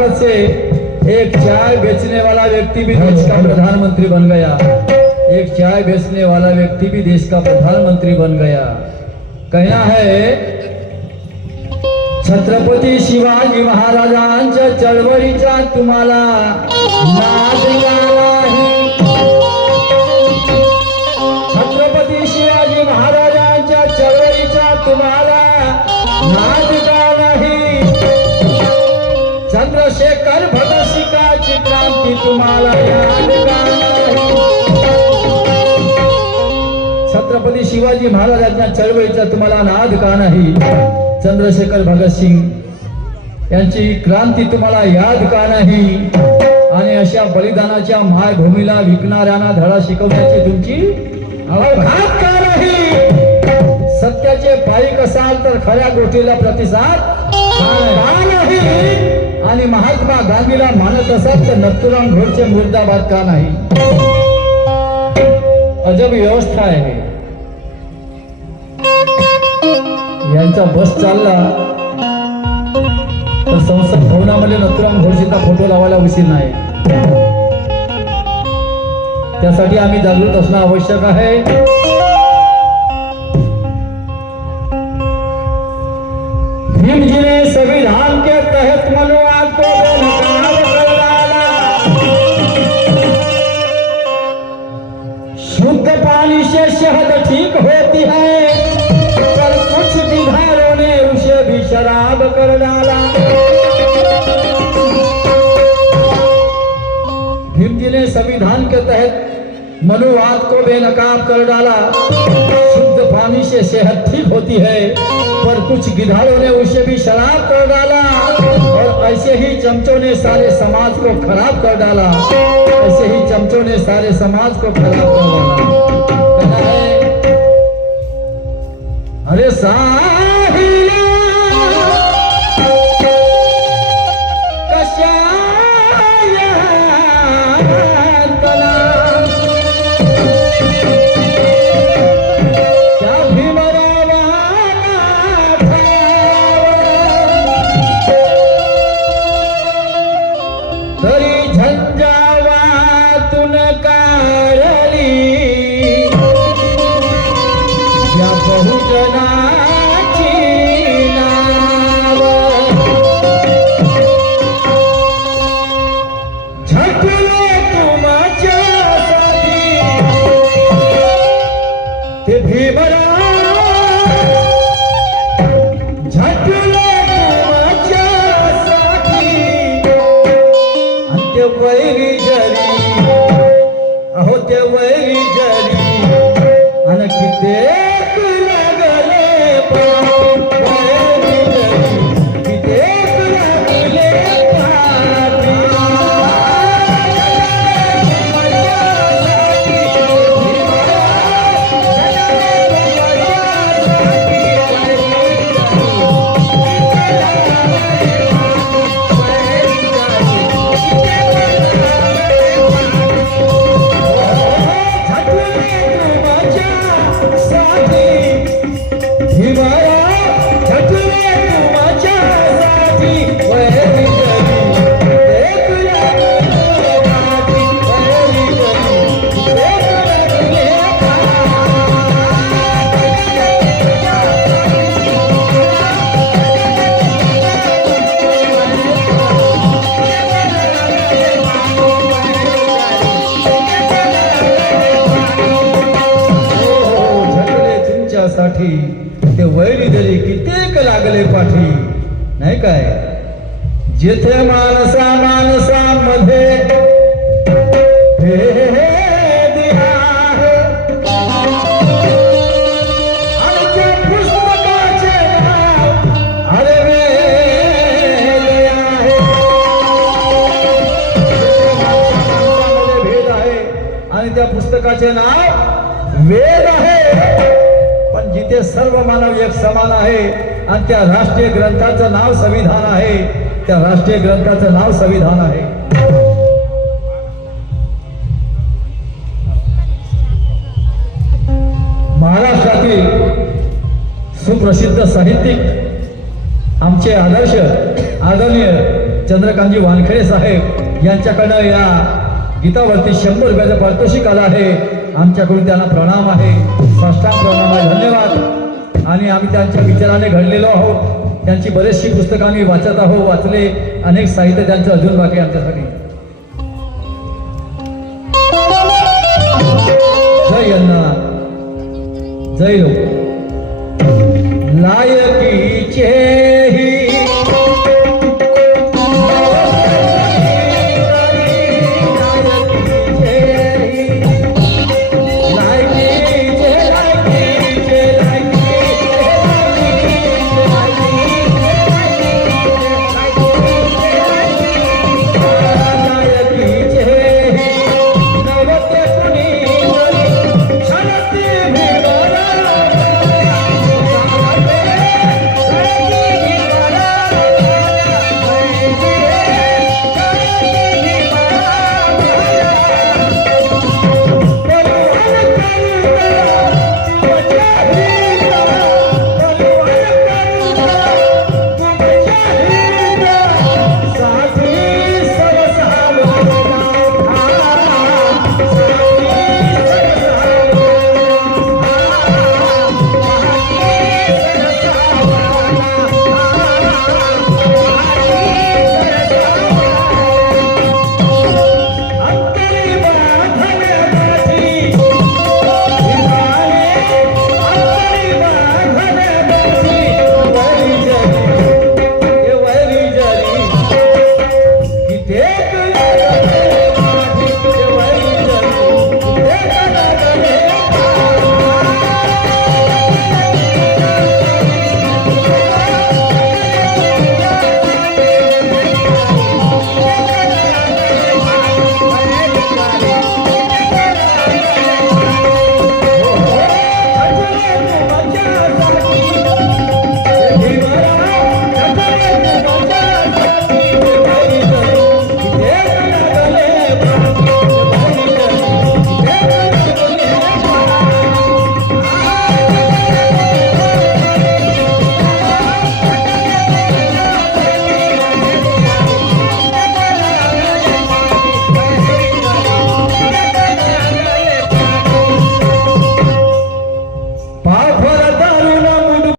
ताकत से एक चाय बेचने वाला व्यक्ति भी देश का प्रधानमंत्री बन गया। एक चाय बेचने वाला व्यक्ति भी देश का प्रधानमंत्री बन गया। कहना है छत्रपती शिवाजी महाराजांच्या चळवळीचा तुम्हाला नाद आला आहे. छत्रपती शिवाजी महाराजांच्या चळवळीचा तुम्हाला चंद्रशेखर भगतसिंगाची क्रांती तुम्हाला छत्रपती शिवाजी महाराजांच्या चळवळीचा तुम्हाला नाद का नाही? चंद्रशेखर भगतसिंग यांची क्रांती तुम्हाला याद का नाही? आणि अशा बलिदानाच्या मायभूमीला विकणाऱ्यांना धडा शिकवण्याची तुमची अवघात का नाही? सत्याचे पायिक असाल तर खऱ्या गोष्टीला प्रतिसाद नाही? आणि महात्मा गांधीला मानत असत तर नथुराम घोडचे मुर्दाबाद का नाही? अजब व्यवस्था आहे. यांचा बस चालला. तर संसद भवनामध्ये नथुराम घोडसेचा फोटो लावायला उशीर नाही. त्यासाठी आम्ही जागृत असणं आवश्यक आहे. होती है पर कुछ बिहारों ने उसे भी शराब कर डाला। भीम ने संविधान के तहत मनुवाद को बेनकाब कर डाला। शुद्ध पानी से सेहत ठीक होती है, पर कुछ गिधारों ने उसे भी शराब कर डाला। और ऐसे ही चमचों ने सारे समाज को खराब कर डाला। ऐसे ही चमचों ने सारे समाज को खराब कर डाला। अरे साहिया कशायतला वैरी जरी अहो ते आणि कित्येक जिथे माणसा माणसामध्ये अरे आहे. भेद आहे आणि त्या पुस्तकाचे नाव वेद आहे पण जिथे सर्व मानव एक समान आहे आणि त्या राष्ट्रीय ग्रंथाचं नाव संविधान आहे त्या राष्ट्रीय ग्रंथाचं नाव संविधान आहे. महाराष्ट्रातील सुप्रसिद्ध साहित्यिक आमचे आदर्श आदरणीय चंद्रकांतजी वानखेडे साहेब यांच्याकडनं या गीतावरती शंभर रुपयाचं पारितोषिक आलं आहे. आमच्याकडून त्यांना प्रणाम आहे. साष्टांग प्रणाम आहे. धन्यवाद. आणि आम्ही त्यांच्या विचाराने घडलेलो आहोत. त्यांची बरेचशी पुस्तकं आम्ही वाचत आहोत वाचले. अनेक साहित्य त्यांचं अजून बाकी आमच्यासाठी. जय यांना जय लायकीचे